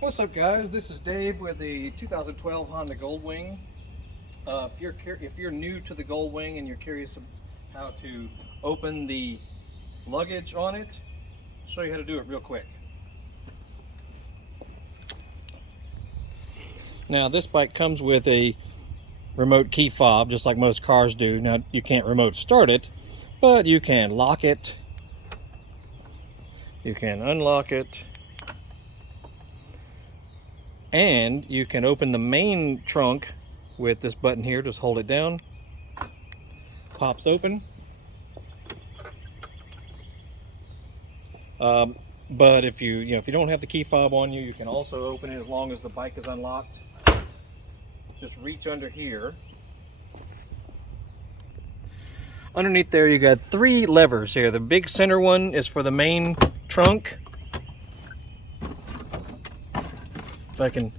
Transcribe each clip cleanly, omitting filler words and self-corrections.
What's up, guys? This is Dave with the 2012 Honda GoldWing. If you're new to the GoldWing and you're curious how to open the luggage on it, I'll show you how to do it real quick. Now, this bike comes with a remote key fob, just like most cars do. Now, you can't remote start it, but you can lock it, you can unlock it, and you can open the main trunk with this button here. Just hold it down, pops open. But if you don't have the key fob on you, you can also open it as long as the bike is unlocked. Just reach under here. Underneath there, you got 3 levers here. The big center one is for the main trunk. If I can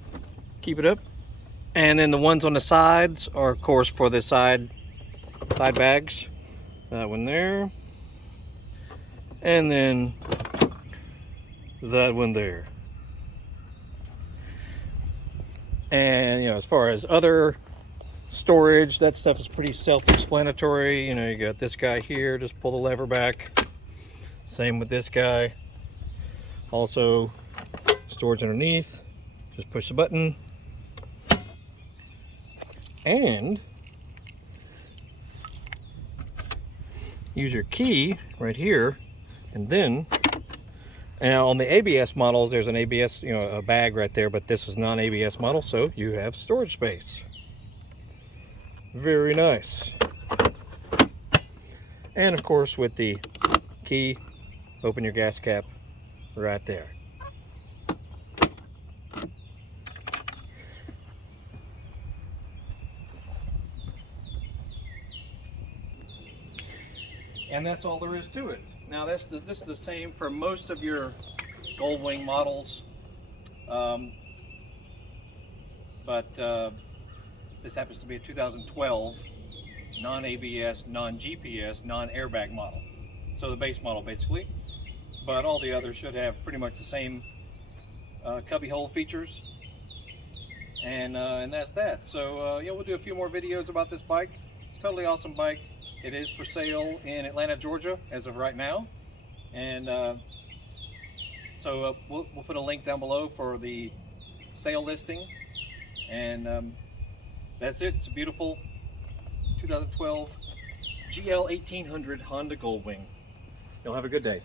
keep it up. And then the ones on the sides are, of course, for the side bags. That one there. And then that one there. And as far as other storage, that stuff is pretty self-explanatory. You got this guy here, just pull the lever back. Same with this guy. Also, storage underneath, just push the button. And use your key right here, and then on the ABS models, there's an ABS, a bag right there, but this is non-ABS model, so you have storage space. Very nice. And of course, with the key, open your gas cap right there. And that's all there is to it. Now this is the same for most of your GoldWing models, but this happens to be a 2012 non-ABS, non-GPS, non-airbag model. So the base model basically, but all the others should have pretty much the same cubby hole features, and that's that. So yeah, we'll do a few more videos about this bike. It's a totally awesome bike. It is for sale in Atlanta, Georgia, as of right now, and so we'll put a link down below for the sale listing, and that's it. It's a beautiful 2012 GL1800 Honda GoldWing. You'll have a good day.